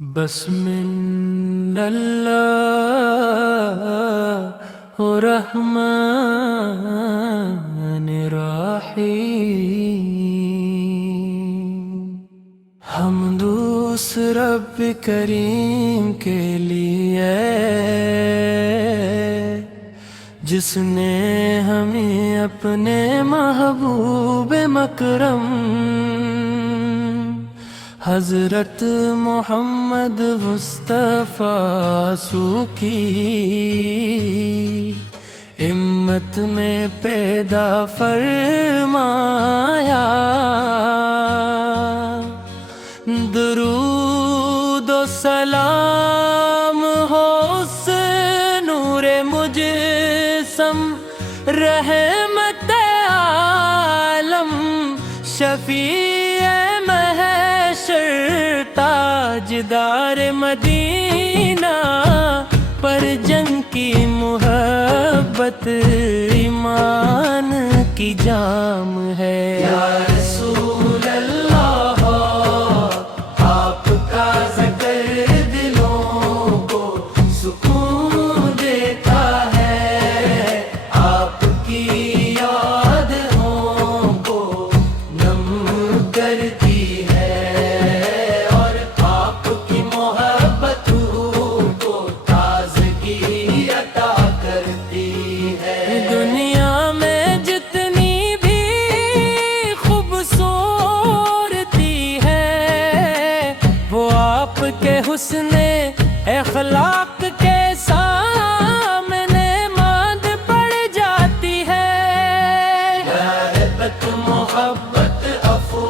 بسم اللہ الرحمن الرحیم۔ حمد اس رب کریم کے لیے جس نے ہمیں اپنے محبوب مکرم حضرت محمد مصطفیٰ سو کی امت میں پیدا فرمایا۔ درود و سلام ہو اس نور مجسم رحمت عالم شفیع محشر تاجدار مدینہ پر جنگ کی محبت ایمان کی جام ہے۔ یا رسول اللہ آپ کا ذکر دلوں کو سکون دیتا ہے، آپ کی یاد ہوں کو نم کرتی ہے اور آپ کی محبت روح کو تازگی عطا کرتی ہے۔ دنیا میں جتنی بھی خوبصورتی ہے وہ آپ کے حسن اخلاق کے سامنے ماند پڑ جاتی ہے۔ محبت محبت افو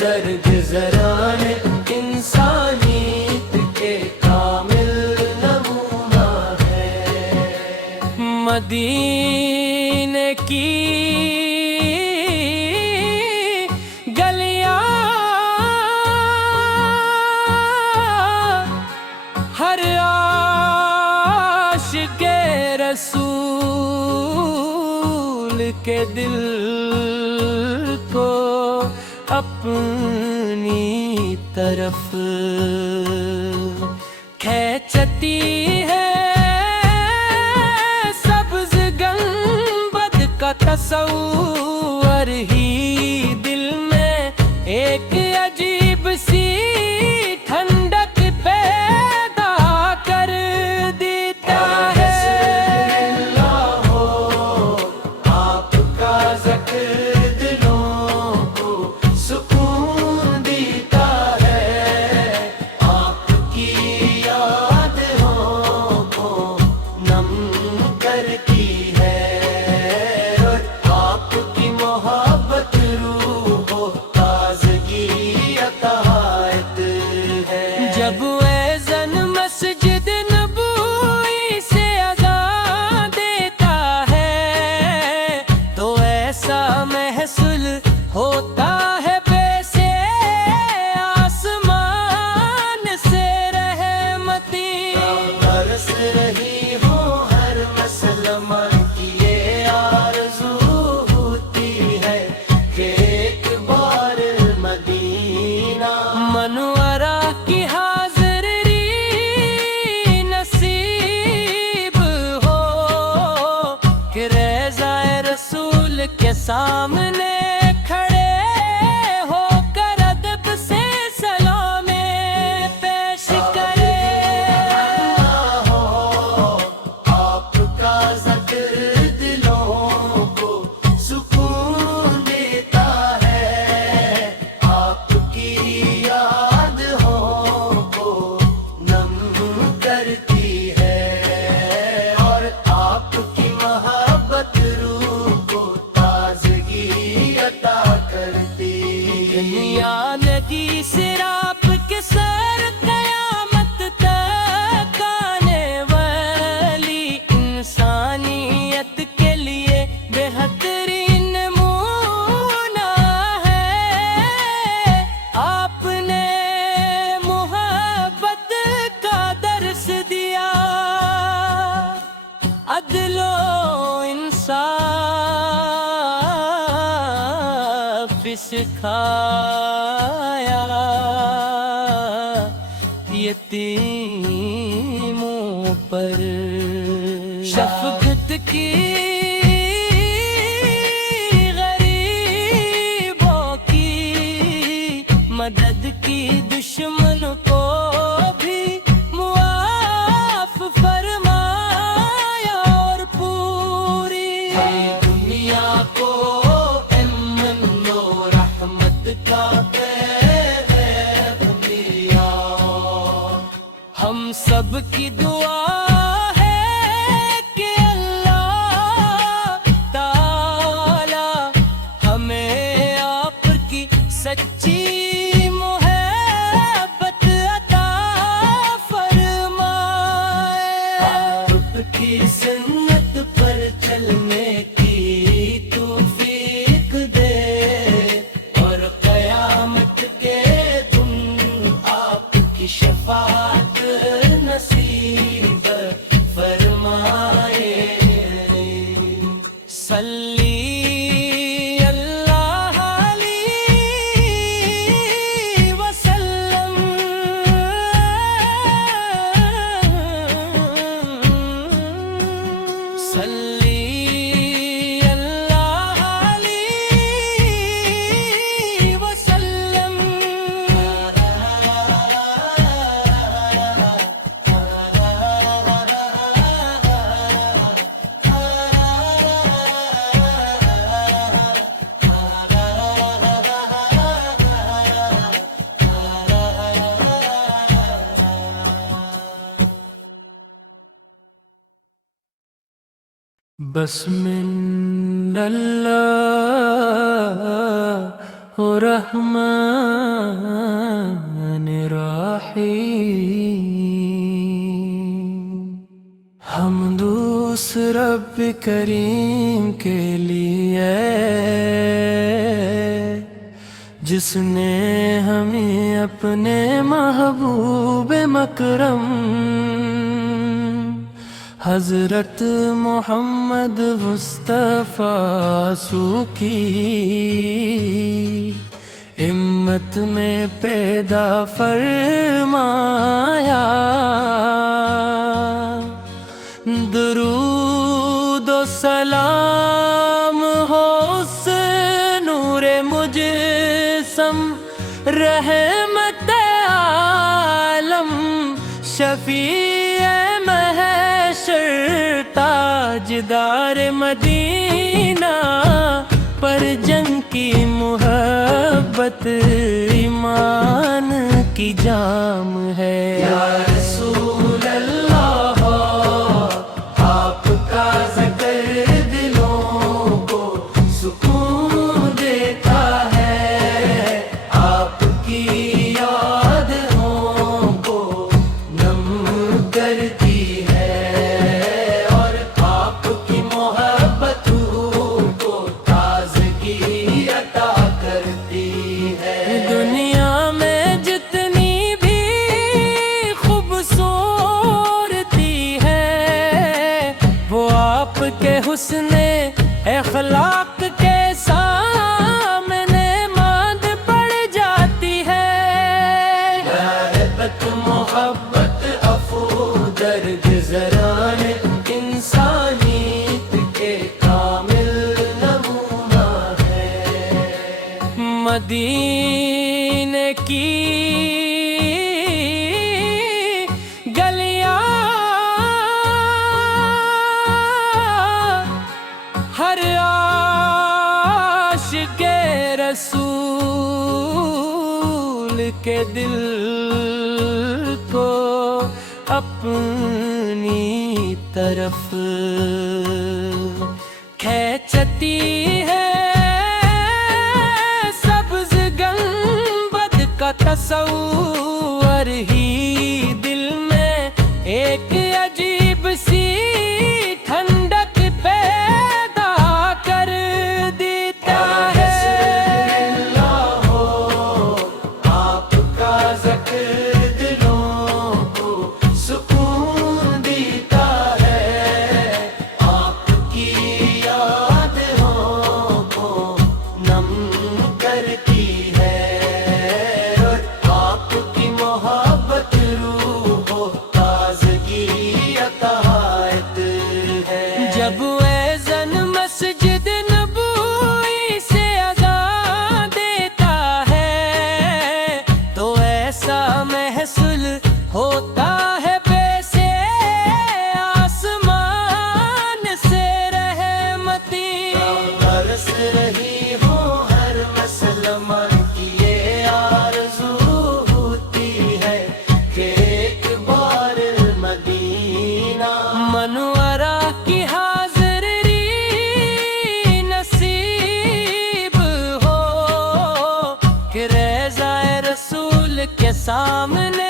درد ذران انسانیت کے کامل نمونہ ہے۔ مدینے کی گلیاں ہر عاشق رسول کے دل کو اپنی طرف کھینچتی ہے۔ سبز گنبد کا تصور ہی دل میں ایک عجیب سی ٹھنڈک پیدا کر دیتا ہے۔ آپ کا ذکر دلوں کو سکون دیتا ہے، آپ کی یاد کو نم کرتی ہے اور آپ کی محبت روح کو تازگی عطایت ہے۔ جب اذان مسجد نبوی سے اذان دیتا ہے تو ایسا محسوس ہوتا ہے ویسے آسمان سے رحمتی برس رہی ہو۔ ہر مسلمان کی یہ آرزو ہوتی ہے کہ ایک بار مدینہ منورہ کی حاضری نصیب ہو کہ رضائے رسول کے سامنے کھڑے ہو کر ادب سے سلام پیش کرے۔ آپ کا ذکر دلوں کو سکون دیتا ہے، آپ کی یاد کو نم کرتی ہے اور آپ کی محبت روح کو تازگی عطا کرتی ہے۔ دنیا ندی سراب کے سر قیامت تک آنے والی انسانیت کے لیے بہترین نمونہ ہے۔ آپ نے محبت کا درس دیا، عدل و انصاف سکھایا، یہ یتیموں پر، شفقت کی غریبوں کی مدد کی، دشمن کو بھی معاف فرمایا اور پوری دنیا کو امن و رحمت کا پیغام دیا۔ ہم سب کی دعا ہے کہ اللہ تعالی ہمیں آپ کی سچی محبت عطا فرمائے، آپ کی سنت پر چلنے کی توفیق دے، اور قیامت کے دن آپ کی شفاعت نصیب فرمائے۔ صلی اللہ علیہ وسلم، صلی اللہ علیہ وسلم۔ بسم اللہ الرحمن الرحیم، حمد اس رب کریم کے لیے جس نے ہمیں اپنے محبوب مکرم حضرت محمد مصطفیٰ سو کی امت میں پیدا فرمایا۔ درود و سلام ہو اس نور مجسم رحمت عالم، شفیع محشر تاجدار مدینہ، پر جنگ کی محبت ایمان کی جام ہے۔ یا رسول اللہ آپ کا ذکر دلوں کو سکون دیتا ہے، آپ کی یاد ہوں کو نم کرتی ہے، اور آپ کی محبت کو تازگی عطا کرتی ہے۔ دنیا میں جتنی بھی خوبصورتی ہے وہ آپ کے حسن اخلاق کے سامنے ماند پڑ جاتی ہے۔ محبت محبت افو درد ذران انسانیت کے کامل نمونہ ہے۔ مدینے کی گلیاں ہر عاشق رسول کے دل کو اپنی طرف کھینچتی ہے، سبز گنبد کا تصور ہی دل میں ایک عجیب سی ٹھنڈک پیدا کر دیتا ہے۔ آپ کا ذکر دلوں کو سکون دیتا ہے، آپ کی یادوں کو نم کرتی ہے، اور آپ کی محبت ہوتا ہے بے سے آسمان سے رحمتی برس رہی ہو ہر مسلمان کی یہ آرزو ہوتی ہے کہ ایک بار مدینہ منورہ کی حاضری نصیب ہو کہ رضائے رسول کے سامنے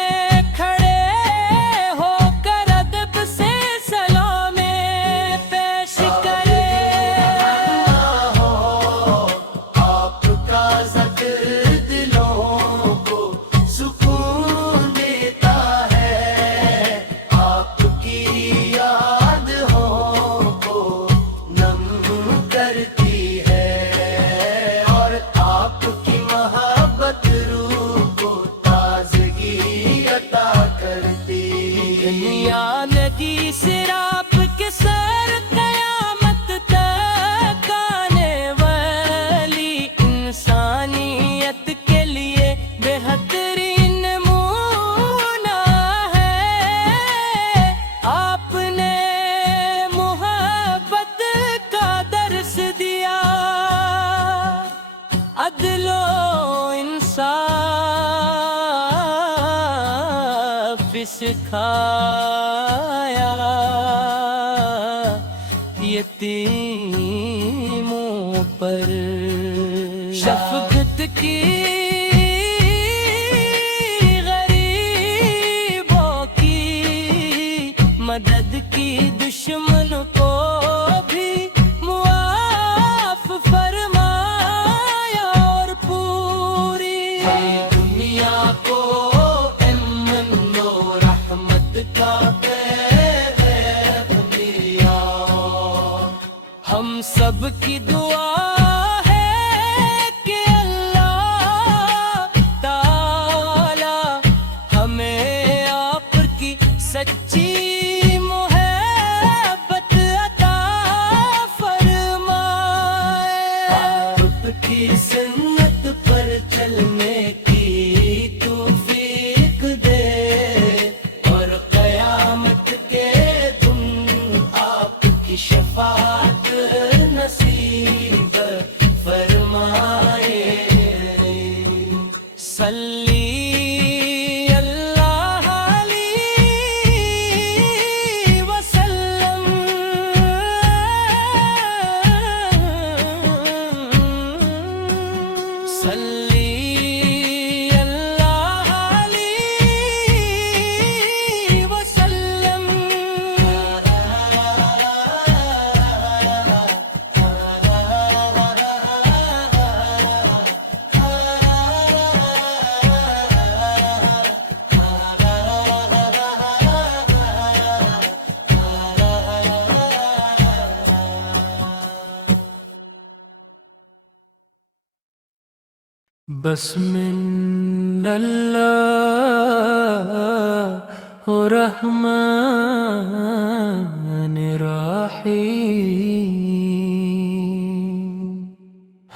سکھایا یتیموں پر شفقت کی غریبوں کی مدد کی دشمن کو بھی معاف فرمایا اور پوری دنیا کو ہم سب کی دعا ہے کہ اللہ تعالی ہمیں آپ کی سچی محبت عطا فرمائے آپ کی سنت پر چلنے کی توفیق دے اور قیامت کے دن آپ کی شفاعت نصیب فرمائے صلی اللہ علیہ وسلم صلی اللہ علیہ وسلم بسم اللہ الرحمن الرحیم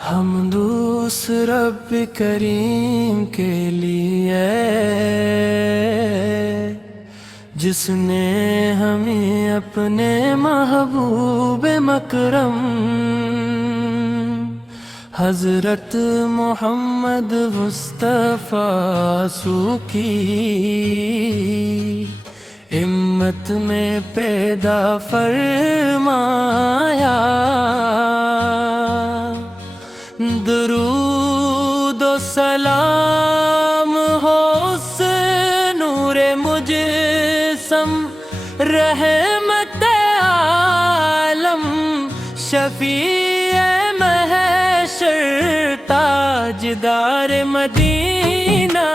حمد اس رب کریم کے لیے جس نے ہمیں اپنے محبوب مکرم حضرت محمد مصطفیٰ سو کی امت میں پیدا فرمایا درود و سلام ہو اس نور مجسم رحمت عالم شفیع محشر تاجدار مدینہ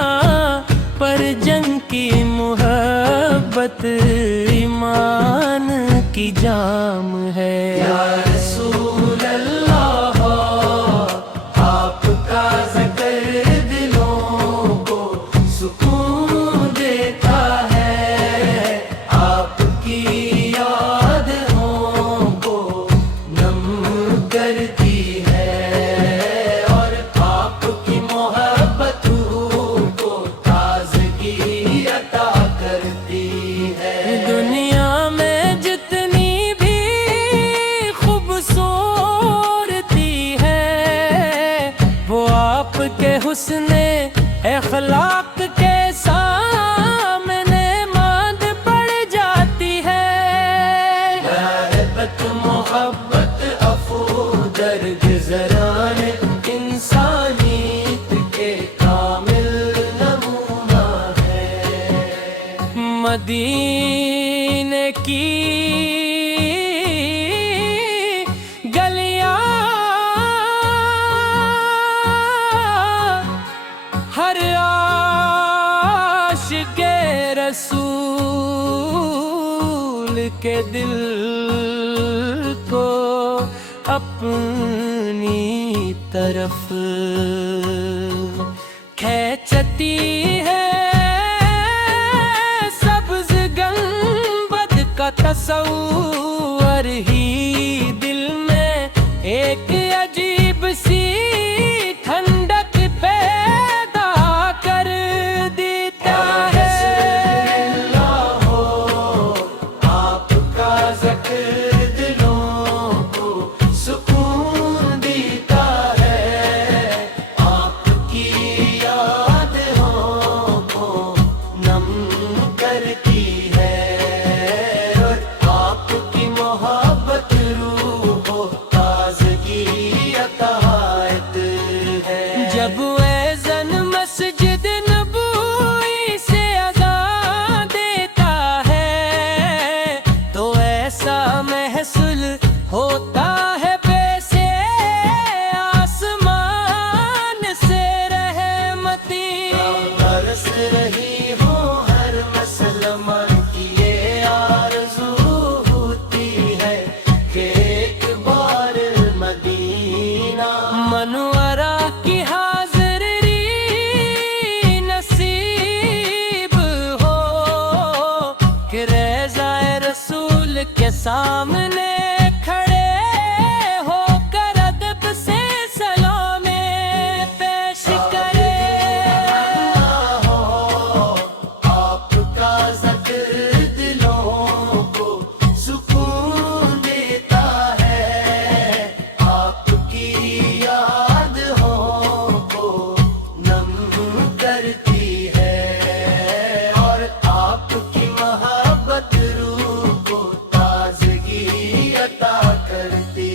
پر جنگ کی محبت ایمان کی جام ہے یا رسول اللہ آپ کا ذکر دلوں کو سکون دیتا ہے آپ کی یاد ہوں کو نم کرتی ہے اور آپ کی محبت کو تازگی عطا کر مدینے کی گلیاں ہر عاشق رسول کے دل کو اپنی طرف کھینچتی ہے، سبز گنبد کا تصور ہی دل میں ایک عجیب سی ٹھنڈک پیدا کر دیتا ہے۔ آپ کا ذکر دلوں کو سکون دیتا ہے، آپ کی یاد کو نم کرتی ہے، اور آپ کی محبت روح کو تازگی عطایت ہے۔ جب اذان مسجد نبوی سے اذان دیتا ہے تو ایسا محسوس ہوتا ہے جیسے آسمان سے رحمتی برس رہی ہو، ہر مسلمان کی یہ آرزو ہوتی ہے کہ ایک بار مدینہ منورہ کی حاضری نصیب ہو، کہ رضائے رسول کے سامنے کھڑے ہو کر ادب سے سلام پیش کرے۔ آپ کا ذکر دلوں کو سکون دیتا ہے، آپ کی یاد کو نم کرتی ہے، اور آپ کی محبت روح کو تازگی عطا کرتی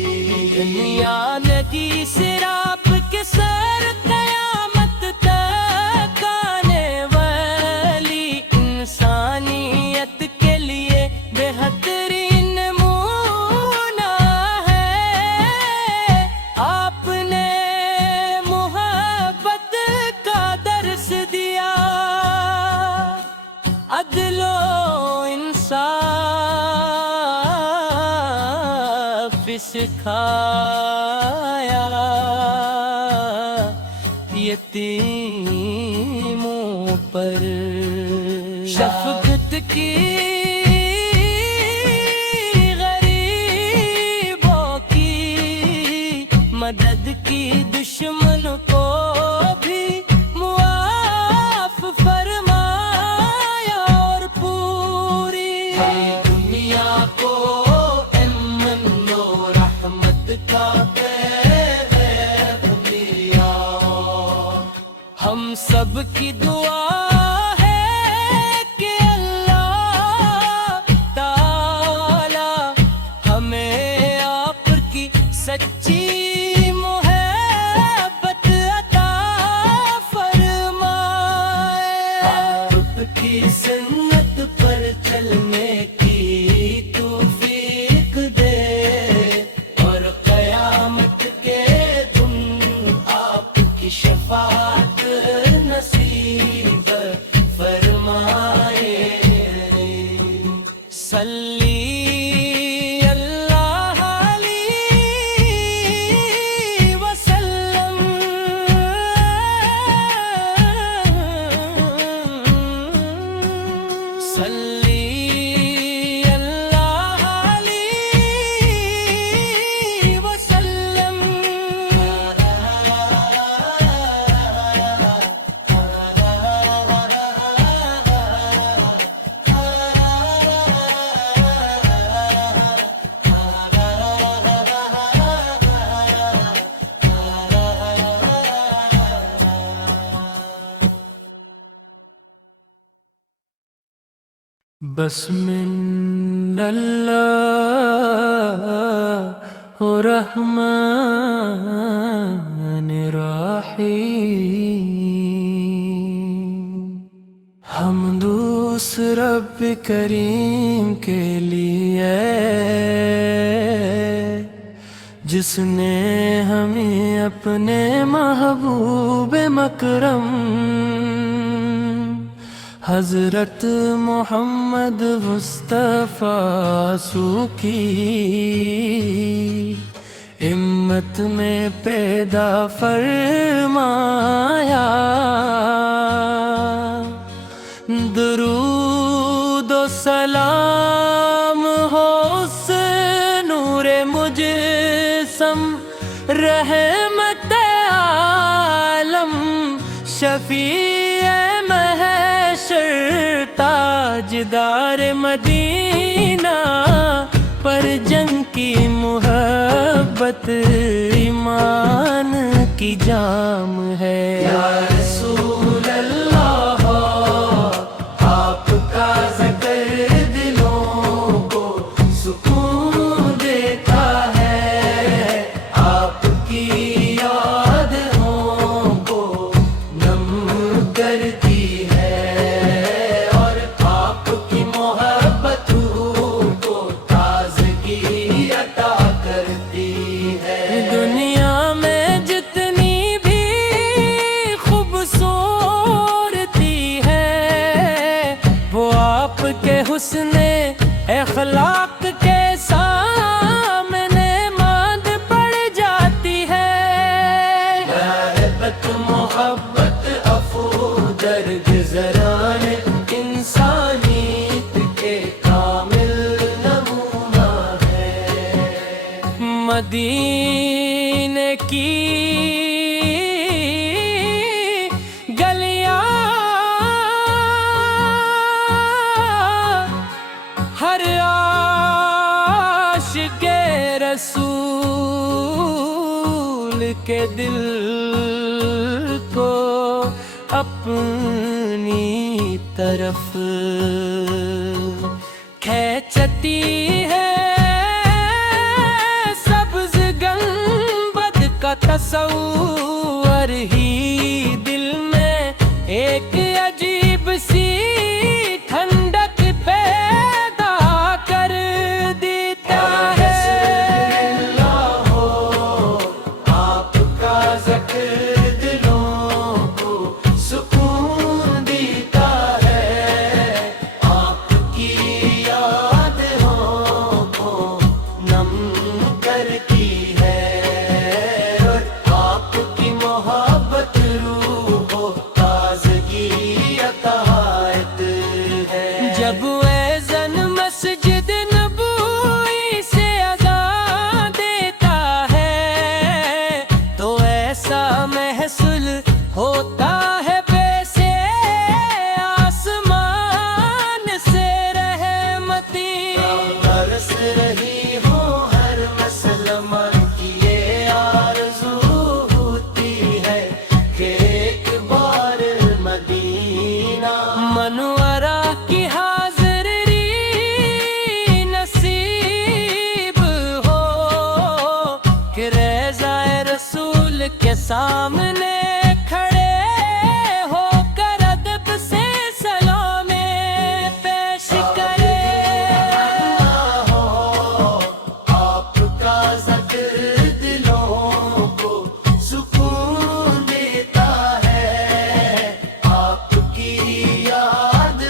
ہے۔ دنیا ندی سراب کے سر قیامت تک آنے والی انسانیت کے لیے بہترین نمونہ ہے۔ آپ نے محبت کا درس دیا، عدل و انصاف سکھایا، یتیموں پر شفقت کی، غریبوں کی مدد کی، دشمن کو بھی معاف فرمایا، اور پوری دنیا کو امن و رحمت کا پیغام دیا۔ ہم سب کی دعا ہے کہ اللہ تعالی ہمیں آپ کی سچی محبت عطا فرمائے، آپ کی سنت پر چلنے کی توفیق دے، اور قیامت کے دن آپ کی شفاعت نصیب فرمائے۔ صلی اللہ علیہ وسلم، صلی اللہ علیہ وسلم۔ بسم اللہ الرحمن الرحیم، حمد و اس رب کریم کے لیے جس نے ہمیں اپنے محبوب مکرم حضرت محمد مصطفیٰ سو کی امت میں پیدا فرمایا۔ درود و سلام ہو اس نور مجسم رحمت عالم شفیع محشر تاجدار مدینہ پر جنگ کی محبت ایمان کی جام ہے۔ یا رسول اللہ آپ کا ذکر دلوں کو سکون دیتا ہے، آپ کی یاد ہوں کو نم کرتی ہے، اور آپ کی محبت کو تازگی عطا کرتی ہے۔ دنیا میں جتنی بھی خوبصورتی ہے وہ آپ کے حسن اخلاق کے سامنے ماند پڑ جاتی ہے۔ محبت محبت عفو درگزران انسانیت کے کامل نمونہ ہے۔ مدینے کی گلیاں ہر عاشق رسول کے دل کو اپنی طرف کھینچتی ہے۔ سبز گنبد کا تصور ہی دل میں ایک عجیب سی ٹھنڈک پیدا کر دیتا ہے۔ آپ کا ذکر دلوں کو سکون دیتا ہے، آپ کی یاد کو نم کرتی ہے، اور آپ کی محبت روح کو تازگی عطایت ہے۔ جب اذان مسجد نبوی سے اذان دیتا ہے تو ایسا محسوس ہوتا ہے جیسے آسمان سے رحمتی برس رہی ہو۔ ہر مسلمان کی یہ آرزو ہوتی ہے کہ ایک بار مدینہ منورہ کی حاضری نصیب ہو، کہ رضا رسول کے سامنے کھڑے ہو کر ادب سے سلام پیش کرے۔ آپ کا ذکر دلوں کو سکون دیتا ہے، آپ کی یاد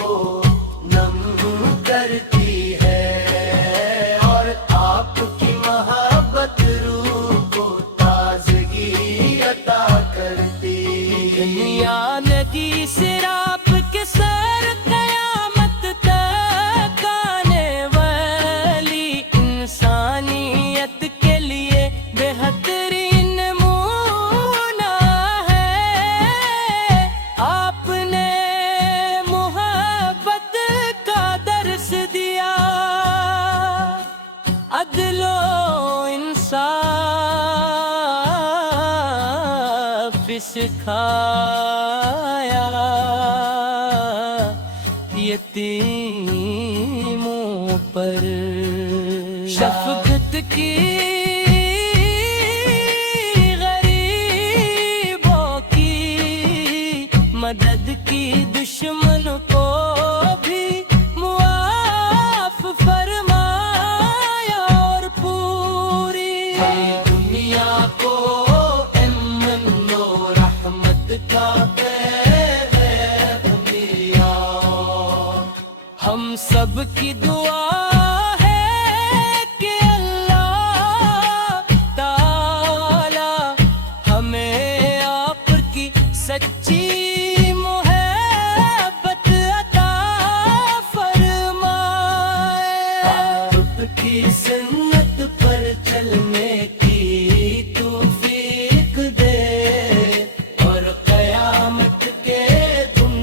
کو نم کرتی ہے، اور آپ کی محبت روح کو تازگی عطا کرتی ہے۔ دنیا ندی سراب کے سر قیامت تک آنے والی انسانیت کے لیے بہترین نمونہ ہے۔ آپ نے محبت کا درس دیا، عدل و انصاف سکھایا، یتیموں پر شفقت کی، غریبوں کی مدد کی، دشمن کو ہم سب کی دعا ہے کہ اللہ تعالی ہمیں آپ کی سچی محبت عطا فرمائے، آپ کی سنت پر چلنے کی توفیق دے، اور قیامت کے دن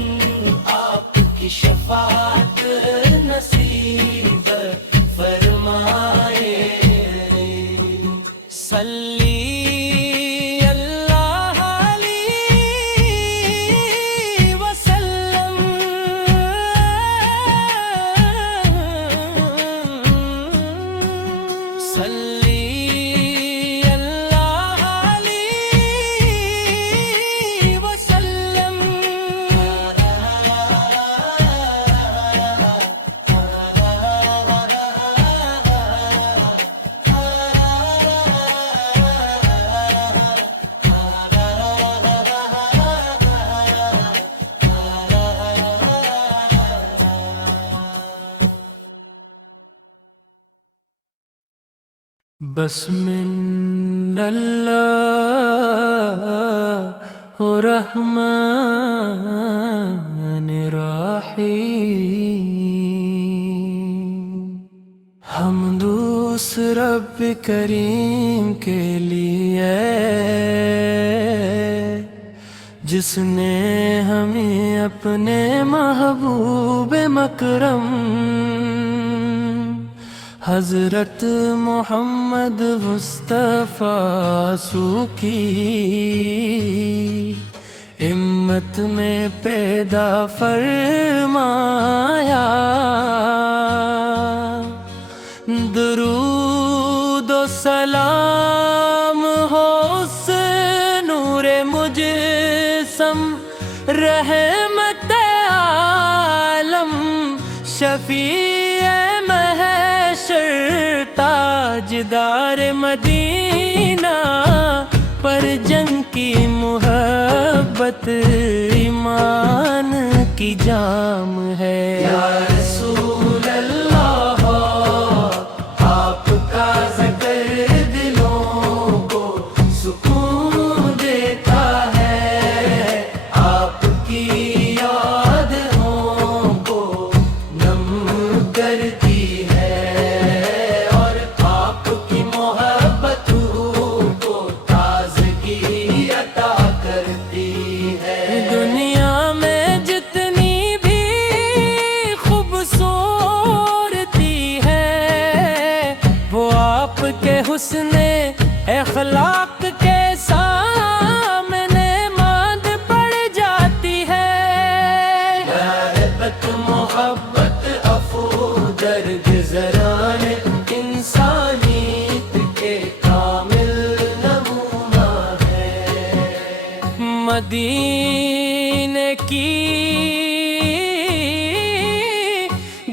آپ کی شفاعت نصیب فرمائے۔ صلی اللہ علیہ وسلم، صلی اللہ علیہ وسلم۔ بسم اللہ الرحمن الرحیم، حمد اس رب کریم کے لیے جس نے ہمیں اپنے محبوب مکرم حضرت محمد مصطفیٰ سو کی امت میں پیدا فرمایا۔ درود و سلام ہو اس نور مجسم رحمت عالم، شفیع محشر تاجدار مدینہ، پر جنگ کی محبت ایمان کی جام ہے۔ یا رسول اللہ آپ کا ذکر دلوں کو سکون دیتا ہے، آپ کی یاد ہوں کو نم کرتی ہے، اور آپ کی محبت کو تازگی عطا کرتی ہے۔ دنیا میں جتنی بھی خوبصورتی ہے وہ آپ کے حسن اخلاق کے سامنے ماند پڑ جاتی ہے۔ محبت محبت عفو درد ذران انسانیت کے کامل نمونہ ہے۔ مدینے کی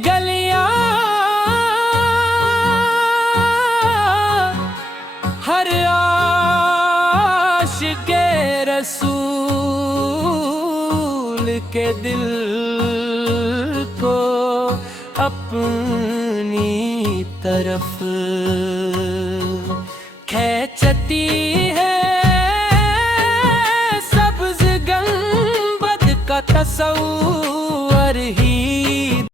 گلیاں ہر عاشق رسول کے دل کو اپنی طرف کھینچتی ہے، سبز گنبد کا تصور